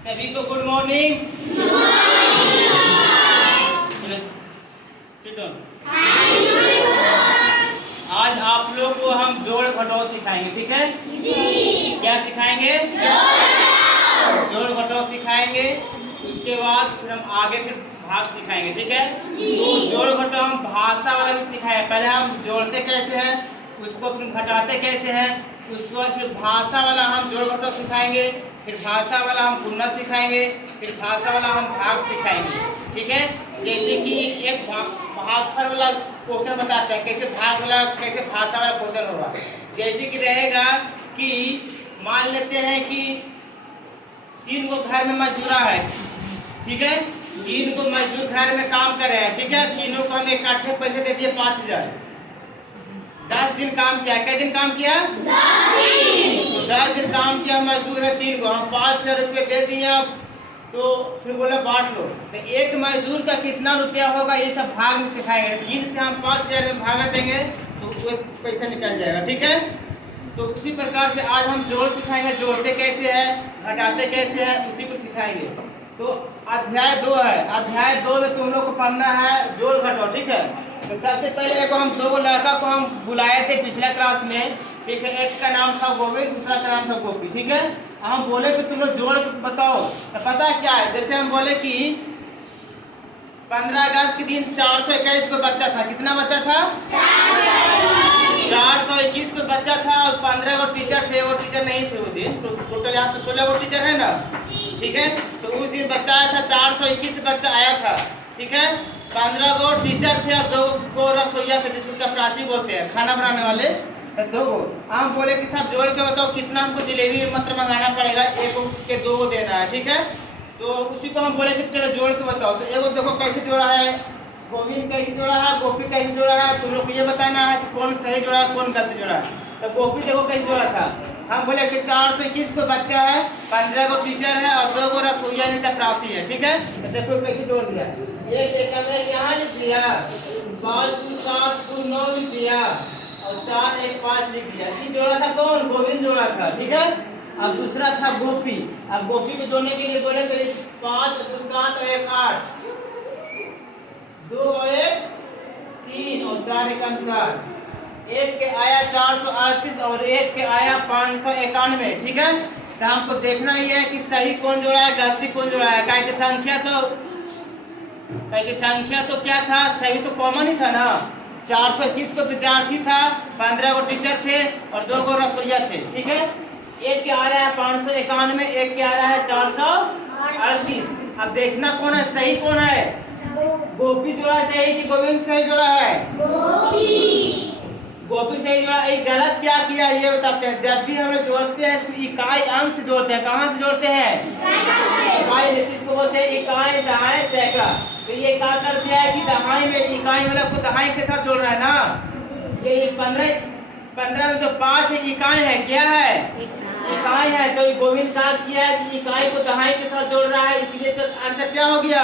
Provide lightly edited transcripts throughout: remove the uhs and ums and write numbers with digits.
सभी को good morning. Sit down. आज आप लोग को हम जोड़ घटाव सिखाएंगे, ठीक है जी। क्या सिखाएंगे? जोड़ घटाव सिखाएंगे। उसके बाद फिर हम आगे फिर भाग सिखाएंगे, ठीक है जी। तो जोड़ घटाव हम भाषा वाला भी सिखाएंगे। पहले हम जोड़ते कैसे हैं, उसको फिर घटाते कैसे हैं, उसके बाद फिर भाषा वाला हम जोड़ घटाव सिखाएंगे, फिर भाषा वाला हम गुणा सिखाएंगे, फिर भाषा वाला हम भाग सिखाएंगे, ठीक है। जैसे कि एक भागफल वाला क्वेश्चन बताते हैं, कैसे भाग वाला कैसे भाषा वाला क्वेश्चन होगा। जैसे कि रहेगा कि मान लेते हैं कि 3 को घर में मजदूरा है, ठीक है। 3 को मजदूर घर में काम कर रहे हैं, ठीक है। तीनों को हम इकट्ठे पैसे दे दिए 5000। 10 दिन काम किया। कितने दिन काम किया? 10 दिन। तो 10 दिन काम किया मजदूर है 3 को, हम 5000 रुपये दे दिए। तो फिर बोले बांट लो। तो एक मजदूर का कितना रुपया होगा ये सब भाग में सिखाएंगे। 3 से हम 5000 में भागा देंगे तो वो पैसा निकल जाएगा, ठीक है। तो उसी प्रकार से आज हम जोड़ सिखाएंगे, जोड़ते कैसे है, घटाते कैसे है, उसी को सिखाएंगे। तो अध्याय 2 है। अध्याय 2 में तुम लोग को पढ़ना है जोड़ घटाव, ठीक है। तो सबसे पहले देखो हम 2 लड़का को हम बुलाए थे पिछला क्लास में, ठीक है। एक का नाम था गोविंद, दूसरा का नाम था गोपी, ठीक है। हम बोले कि तुम लोग जोड़ बताओ। तो पता क्या है, जैसे हम बोले कि 15 अगस्त के दिन 421 को बच्चा था। कितना बच्चा था? 421 को बच्चा था और 15 को टीचर थे। वो टीचर नहीं थे वो दिन, तो टोटल यहाँ पे 16 को टीचर है ना, ठीक है। तो उस दिन बच्चा आया था, 421 बच्चा आया था, ठीक है। 15 को टीचर थे और 2 को रसोईया थे, जिसको चपरासी बोलते हैं, खाना बनाने वाले 2 को। हम बोले कि सब जोड़ के बताओ कितना हमको जलेबी मतलब मंगाना पड़ेगा, 1 के 2 को देना है, ठीक है। तो उसी को हम बोले कि चलो जोड़ के बताओ। तो एगो देखो कैसे जोड़ा है, गोविंद कैसे जोड़ा है, गोपी कैसे जोड़ा है, तुम लोग को ये बताना है कि कौन सही जोड़ा है कौन गलत जोड़ा है। तो गोपी देखो कैसे जोड़ा था। हम बोले कि 421 को बच्चा है, 15 को टीचर है और 2 को रसोईया ने चपरासी है, ठीक है। तो देखो कैसे जोड़ दिया। एक यहाँ लिख दिया, 5 2 7 2 9 लिख दिया और 4 1 5 लिख दिया। ये जोड़ा था कौन? गोविंद जोड़ा था, ठीक है। अब दूसरा था गोपी। अब गोपी को जोड़ने के लिए बोले तो 5 2 7 और 1 8, 2 और 1 3 और 4 1 4। एक के आया 438 और एक के आया 591, ठीक है। तो हमको देखना ही है कि सही कौन जोड़ा है, गलती कौन जोड़ा है। काहे की संख्या तो क्या था, सही तो कॉमन ही था ना। 421 को विद्यार्थी था, 15 को टीचर थे और 2 को रसोईया थे, ठीक है। एक के आ रहा है 591, एक के आ रहा है 438। अब देखना कौन है सही, कौन है। गोपी जोड़ा सही कि गोविंद सही जोड़ा है? गोपी सही जोड़ा। ये गलत क्या किया ये बताते हैं। जब भी हम लोग जोड़ते हैं इसको इकाई अंक से जोड़ते हैं। कहाँ से जोड़ते हैं? इकाई। जैसे इसको बोलते हैं इकाई दहाई सैकड़ा। तो ये क्या कर दिया है कि दहाई में इकाई मतलब को दहाई के साथ जोड़ रहा है ना। ये 15 में जो 5 है इकाई है, क्या है? इकाई है। तो ये गोविंद का किया है कि इकाई को दहाई के साथ जोड़ रहा है, इसलिए आंसर क्या हो गया?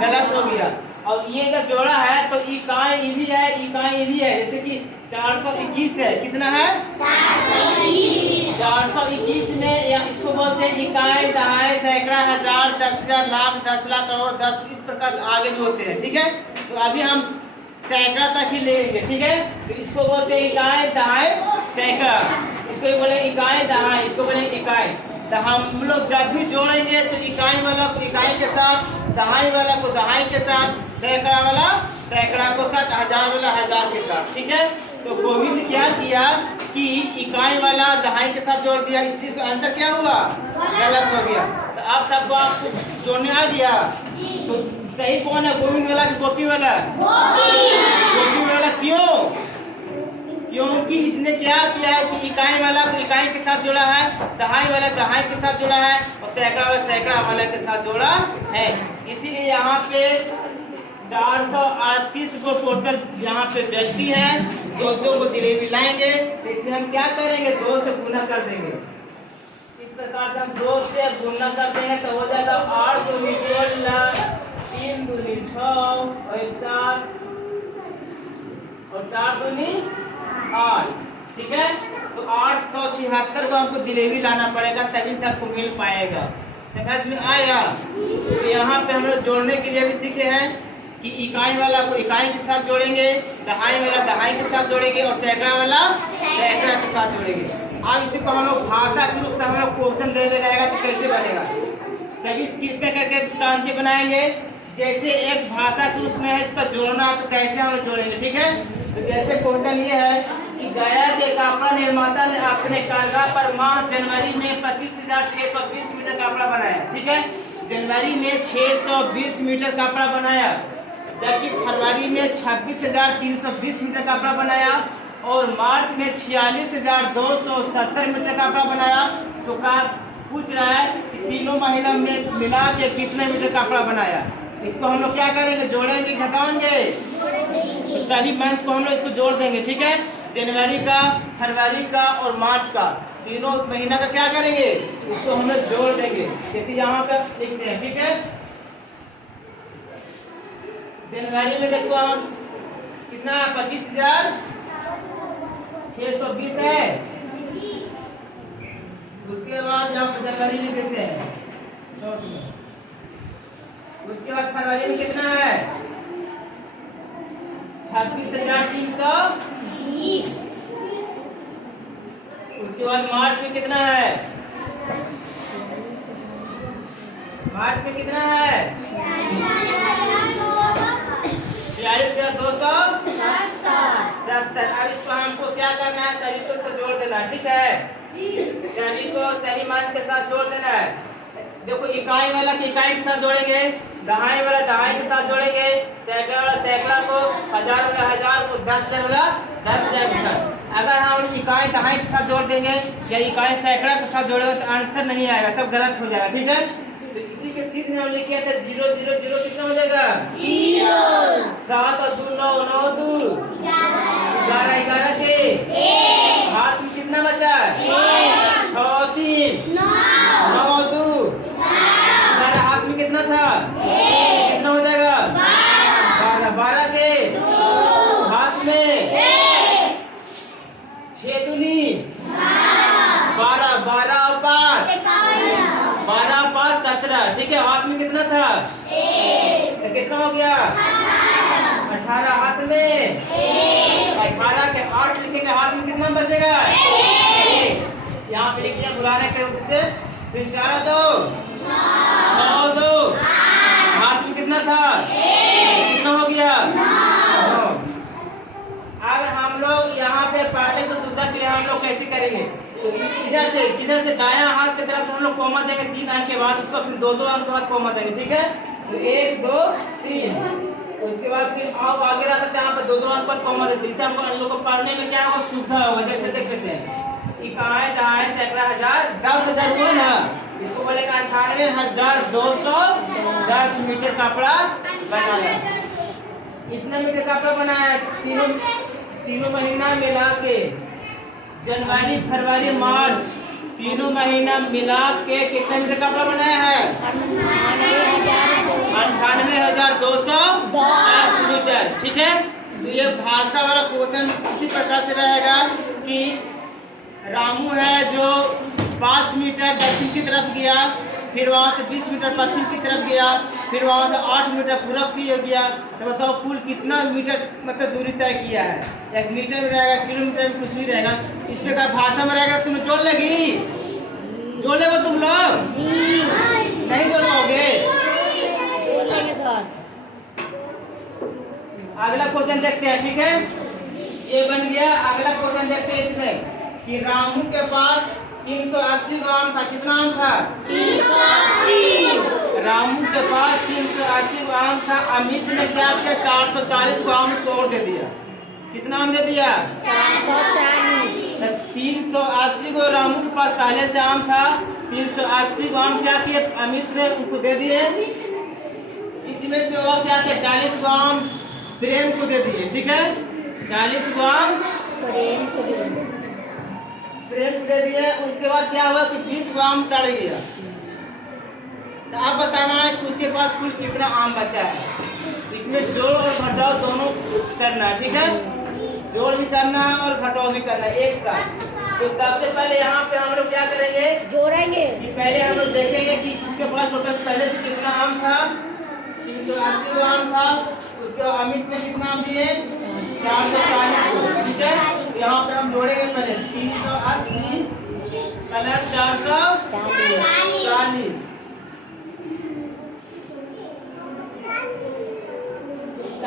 गलत हो गया। और ये जब जोड़ा है तो इकाई भी है, इकाई भी है। जैसे कि 421 है, कितना है? 421 में या इसको बोलते हैं इकाई दहाई सैकड़ा हजार 10,000 लाख 10 लाख करोड़ 10, इस प्रकार से आगे भी होते हैं, ठीक है। तो अभी हम सैकड़ा तक ही लेंगे, ठीक है। तो इसको बोलते हैं इकाई दहाई सैकड़ा, इसको बोले इकाई दहाई, इसको बोले इकाई। तो हम लोग जब भी जोड़ेंगे तो इकाई वाला को इकाई के साथ, दहाई वाला को दहाई के साथ, सैकड़ा वाला सैकड़ा को साथ, हजार वाला हजार के साथ, ठीक है। तो गोविंद क्या किया कि इकाई वाला दहाई के साथ जोड़ दिया, इसलिए आंसर क्या हुआ? गलत हो गया। तो आप सबको आपको जोड़ने आ गया। तो सही कौन है, गोविंद वाला कि गोपी वाला? गोपी वाला। क्यों? क्योंकि इसने क्या किया है कि इकाई वाला को इकाई के साथ जोड़ा है, दहाई वाला दहाई के साथ जोड़ा है और सैकड़ा वाला सैकड़ा वाला के साथ जोड़ा है। इसीलिए यहाँ पे 438 को टोटल यहाँ पे व्यक्ति है। 2 को जलेबी लाएंगे तो इसे हम क्या करेंगे? 2 से गुना कर देंगे। इस प्रकार से हम 2 से गुना कर देंगे तो हो जाएगा 8 दूनी 16, 3 दूनी 6 और 1 7 और 4 दूनी 8, ठीक है। तो 876 को हमको जलेबी लाना पड़ेगा, तभी सबको मिल पाएगा। समझ में आया? तो यहाँ पे हम लोग जोड़ने के लिए भी सीखे हैं कि इकाई वाला को इकाई के साथ जोड़ेंगे, दहाई वाला दहाई के साथ जोड़ेंगे और सैकड़ा वाला सैकड़ा के साथ जोड़ेंगे। अब इसी को हम लोग भाषा के रूप में हम लोग क्वेश्चन दे रहेगा तो कैसे बनेगा, सभी कृपया करके शांति बनाएंगे। जैसे एक भाषा के रूप में है इसका जोड़ना, तो कैसे हम जोड़ेंगे, ठीक है? तो जैसे क्वेश्चन ये है कि गया के कपड़ा निर्माता ने अपने कारखाने पर माह जनवरी में 25,620 मीटर कपड़ा बनाया, ठीक है? जनवरी में 620 मीटर कपड़ा बनाया, जबकि फरवरी में 26,320 मीटर कपड़ा बनाया और मार्च में 46,270 मीटर कपड़ा बनाया। तो का पूछ रहा है कि तीनों महीना में मिला के कितने मीटर कपड़ा बनाया। इसको हम लोग क्या करेंगे, जोड़ेंगे घटाएंगे, तो सभी मंथ को हम लोग इसको जोड़ देंगे, ठीक है? जनवरी का, फरवरी का और मार्च का, तीनों महीना का क्या करेंगे, इसको हम लोग जोड़ देंगे। जैसे यहाँ पे लिखते हैं, ठीक है? जनवरी में देखो हम कितना 25,620 है। उसके बाद यहाँ पर जनवरी में देते हैं शॉर्ट में। उसके बाद फरवरी में कितना है 26,320। उसके बाद मार्च में कितना है, मार्च में कितना है 46,270। अब इसको हमको क्या करना है, सभी को इसको जोड़ देना है, ठीक है? सभी को सही मान के साथ जोड़ देना है। देखो इकाई वाला के इकाई के साथ जोड़ेंगे, दहाई वाला दहाई के साथ जोड़ेंगे, सैकड़ा वाला सैकड़ा को, हजार वाला हजार को, 10,000 वाला 10,000 के साथ। अगर हम इकाई दहाई के साथ जोड़ देंगे या इकाई सैकड़ा के साथ जोड़ेंगे तो आंसर नहीं आएगा, सब गलत हो जाएगा, ठीक है? तो इसी के सीधे हम लिखे थे 0 0 0 कितना हो जाएगा 0। 7 और 2 9 9 2 11 11 के हाथ में कितना बचा 6 3 9 2 11 हाथ में कितना था कितना हो जाएगा 12 12 के हाथ में 6 दूनी 12 12 और 5 12 5 17, ठीक है? हाथ में कितना था तो कितना हो गया 18 हाथ में 18 के 8 लिखेंगे, हाथ में कितना बचेगा 1। यहाँ पे लिख दिया बुलाने के उद्देश्य से 3 4 2 6 2 हाथ में कितना था कितना हो गया 9। अब हम लोग यहाँ पे पढ़ने को सुविधा के लिए हम लोग कैसे करेंगे, इधर से दायां हाथ की तरफ हम लोग कॉमा देंगे 3 अंक के बाद, उसको फिर 2 अंक के बाद कॉमा देंगे, ठीक है? तो 1 2 3 उसके बाद फिर आओ आगे रहता है यहाँ पे 2 अंक पर कॉमा देते हैं। इससे हमको हम लोग को पढ़ने में क्या होगा सुविधा होगा। जैसे देख लेते हैं इकाई दहाई सैकड़ा हजार 10,000 हुआ ना, इसको बोलेगा 98,210 मीटर कपड़ा बनाया। इतना मीटर कपड़ा बनाया तीनों महीना मिला के, जनवरी फरवरी मार्च तीनों महीना मिला के कितने मीटर कपड़ा बनाया है 98,210 मीटर, ठीक है? तो ये भाषा वाला क्वेश्चन इसी प्रकार से रहेगा कि रामू है जो 5 मीटर दक्षिण की तरफ गया, फिर वहाँ से 20 मीटर पश्चिम की तरफ गया, फिर वहाँ से 8 मीटर पूरब की हो गया। तो बताओ कुल कितना मीटर मतलब दूरी तय किया है। 1 मीटर में रहेगा, किलोमीटर में कुछ नहीं रहेगा। इस प्रकार भाषा में रहेगा, तुम जोड़ लेगी, जोड़ लेगो तुम लोग नहीं जोड़ पाओगे। अगला क्वेश्चन देखते हैं, ठीक है? ये बन गया। अगला क्वेश्चन देखते हैं इसमें कि रामू के पास 380 आम था, कितना आम था 380। रामू के पास 380 आम था, अमित ने क्या किया 440 को आम उसको और दे दिया। कितना आम दे दिया 440। 380 को रामू के पास पहले से आम था, 380 को आम क्या किए अमित ने उनको दे दिए। इसमें से वो क्या किया 40 को आम प्रेम को दे दिए, ठीक है? 40 को आम प्रेम दे दिए। उसके बाद क्या हुआ कि 20 को आम सड़ गया। तो अब बताना है कि उसके पास कुल कितना आम बचा है। इसमें जोड़ और घटाव दोनों करना है, ठीक है? जोड़ भी करना है और घटाव भी करना है एक साथ। तो सबसे पहले यहाँ पे हम लोग क्या करेंगे जोड़ेंगे कि पहले हम लोग देखेंगे कि उसके पास टोटल पहले से कितना आम था, 380 आम था। उसके अमित ने कितना आम दिए, 440। ठीक है, यहाँ पे हम जोड़ेंगे पहले 380 प्लस 440।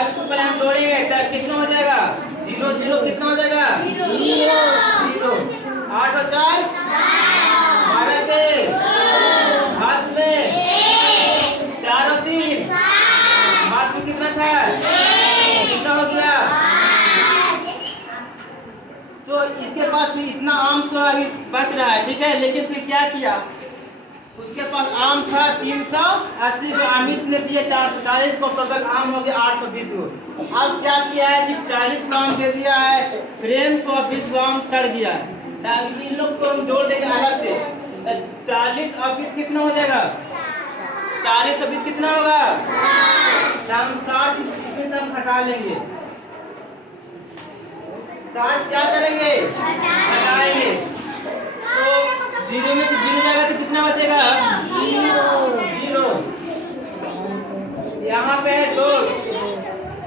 इसको पहले हम जोड़ेंगे तब कितना हो जाएगा, 0 0 कितना हो जाएगा, 0। 8 और 4 12 के हाथ में 4 और 3 हाथ में कितना था, कितना हो गया। तो इसके पास तो इतना आम तो अभी बच रहा है। ठीक है, लेकिन फिर क्या किया, उसके पास आम था 380 को अमित ने दिए 440 को, टोटल आम हो गया 820 को। अब क्या किया है कि 40 को आम दे दिया है, प्रेम को 20 को आम सड़ गया है। अब इन लोग को हम जोड़ देंगे अलग से। 40 और 20 कितना हो जाएगा, 40 और 20 कितना होगा, हम 60 इसी से हम हटा लेंगे। 60 क्या करेंगे, हटाएंगे। तो 0 में से 0 जाएगा तो कितना बचेगा, 0। यहाँ पे है 2,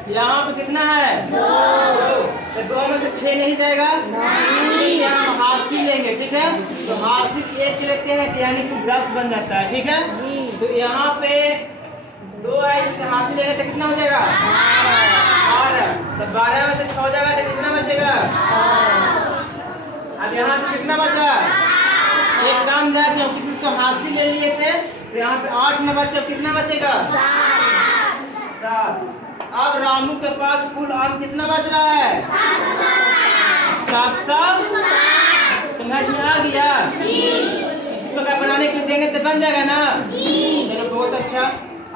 यहाँ पे कितना है, 2। तो 2 में से 6 नहीं जाएगा, हम हासिल लेंगे। ठीक है, तो हासिल 1 लेते हैं यानी कि 10 बन जाता है। ठीक है, तो यहाँ पे 2 है, इसे हासिल लेंगे तो कितना हो जाएगा, 12। तो 12 में से 6 जाएगा तो कितना बचेगा। अब यहाँ पे कितना बचा, एक काम जाए क्योंकि इसमें तो हासिल ले लिए थे, तो यहाँ पे 8 न बचे, कितना बचेगा, 7। अब रामू के पास कुल आम कितना बच रहा है, 700। समझ में आ गया, इसी प्रकार बनाने के लिए देंगे तो बन जाएगा ना। चलो बहुत अच्छा।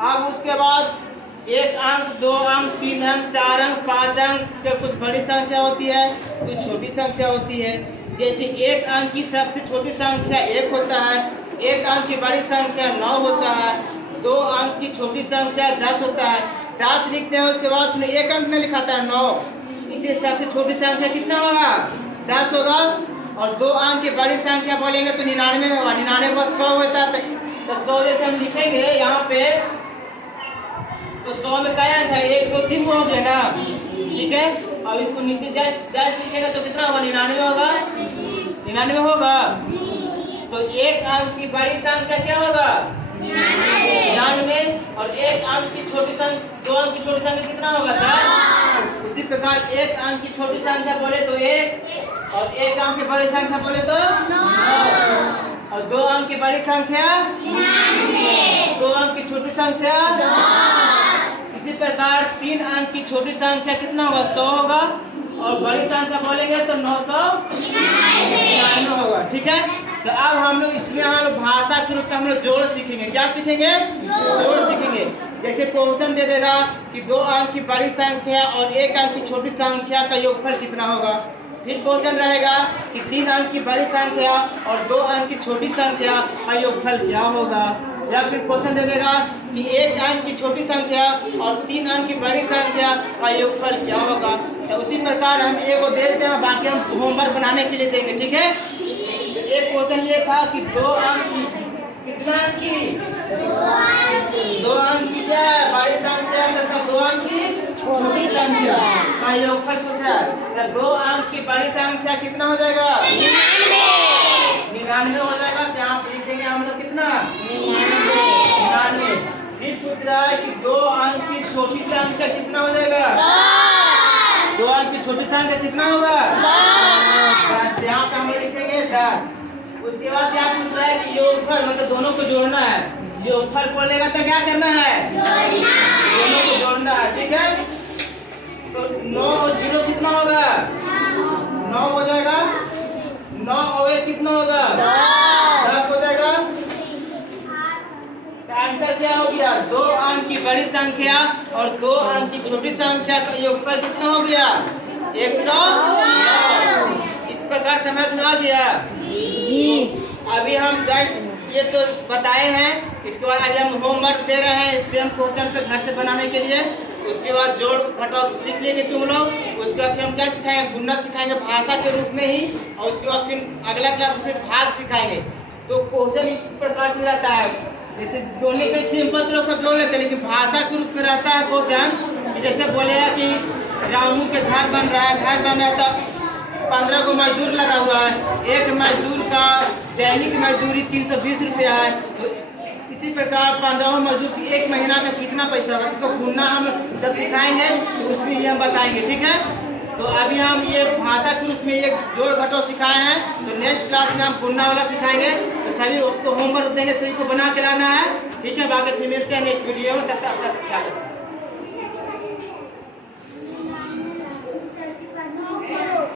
अब उसके बाद 1 अंक, 2 अंक, 3 अंक, 4 अंक, 5 अंक के कुछ बड़ी संख्या होती है, कुछ छोटी संख्या होती है। जैसे 1 अंक की सबसे छोटी संख्या 1 होता है, 1 अंक की बड़ी संख्या 9 होता है, 2 अंक की छोटी संख्या 10 होता है। 10 लिखते हैं, उसके बाद उसमें 1 अंक में लिखाता है 9। इसी सबसे छोटी संख्या कितना होगा, 10 होगा। और 2 अंक की बड़ी संख्या बोलेंगे तो 99 होगा। 99 पर 100 होता है, तो 100 जैसे हम लिखेंगे यहाँ पे, तो 100 में क्या है, 1 2 3 हो गया ना। ठीक है, अब इसको नीचे जस्ट लिखेगा तो कितना होगा, 99 होगा, 99 होगा। तो 1 अंक की बड़ी संख्या क्या होगा, 99। और 1 अंक की छोटी संख्या, 2 अंक की छोटी संख्या कितना होगा, 10। उसी प्रकार 1 अंक की छोटी संख्या बोले तो 1, और 1 अंक की बड़ी संख्या बोले तो 9, और 2 अंक की बड़ी संख्या 2 अंक की छोटी संख्या 10। इसी प्रकार 3 अंक की छोटी संख्या कितना होगा, 100 होगा, और बड़ी संख्या बोलेंगे तो 999 होगा। ठीक है, तो अब हम लोग इसमें हम लोग भाषा के रूप में हम लोग जोड़ सीखेंगे। क्या सीखेंगे, जोड़ सीखेंगे। जैसे क्वेश्चन दे देगा कि 2 अंक की बड़ी संख्या और 1 अंक की छोटी संख्या का योगफल कितना होगा। फिर क्वेश्चन रहेगा कि 3 अंक की बड़ी संख्या और 2 अंक की छोटी संख्या का योगफल क्या होगा। या फिर क्वेश्चन दे देगा कि 1 अंक की छोटी संख्या और 3 अंक की बड़ी संख्या का योगफल क्या होगा। तो उसी प्रकार हम एक को देते हैं, बाकी हम होमवर्क बनाने के लिए देंगे। ठीक है, एक क्वेश्चन ये था कि 2 अंक की कितना अंक की, 2 अंक की क्या है, बड़ी संख्या तथा 2 अंक की छोटी संख्या का योगफल पूछ रहा है। तो 2 अंक की बड़ी संख्या कितना हो जाएगा, 99 हो जाएगा। तो यहाँ पे लिखेंगे हम लोग कितना, 99। फिर पूछ रहा है कि 2 अंक की छोटी संख्या कितना हो जाएगा, 2 अंक की छोटी संख्या कितना होगा, 10। यहाँ पे हम लिखेंगे 10। उसके बाद क्या पूछ रहा है कि योगफल मतलब दोनों को जोड़ना है। योगफल बोलेगा तो क्या करना है, दोनों को जोड़ना है। ठीक है, तो 9 और 0 कितना होगा, 9 हो जाएगा। 9 और 1 कितना होगा, 10 हो जाएगा। आंसर क्या हो गया, 2 अंक की बड़ी संख्या और 2 अंक की छोटी संख्या का योगफल कितना हो गया, 109। इस प्रकार समझ में आ गया जी। अभी हम जस्ट ये तो बताए हैं, इसके बाद अभी हम होमवर्क दे रहे हैं सेम क्वेश्चन पे घर से बनाने के लिए। उसके बाद जोड़ घटाव सीख लेंगे तुम लोग। उसके बाद फिर हम क्या सिखाएंगे, गुणा सिखाएंगे भाषा के रूप में ही, और उसके बाद फिर अगला क्लास में फिर भाग सिखाएंगे। तो क्वेश्चन इस प्रकार से रहता है जैसे बोलने के सिंपल तो लोग सब जोड़ लेते हैं, लेकिन भाषा के रूप में रहता है क्वेश्चन। जैसे बोलेगा कि रामू के घर बन रहा है तो 15 को मजदूर लगा हुआ है, एक मजदूर का दैनिक मजदूरी 320 रुपया है। तो इसी प्रकार 15 मजदूर की एक महीना का कितना पैसा होगा, इसको गुणना हम जब सिखाएंगे तो उसमें ये हम बताएंगे, ठीक है। तो अभी हम ये भाषा के रूप में ये जोड़ घटाव सिखाए हैं, तो नेक्स्ट क्लास में हम गुणना वाला सिखाएंगे। तो सभी को होमवर्क देंगे, सभी को बना के लाना है, ठीक है। बाकी फिर मिलते हैं नेक्स्ट वीडियो में, तब तक आपका ख्याल रखिए।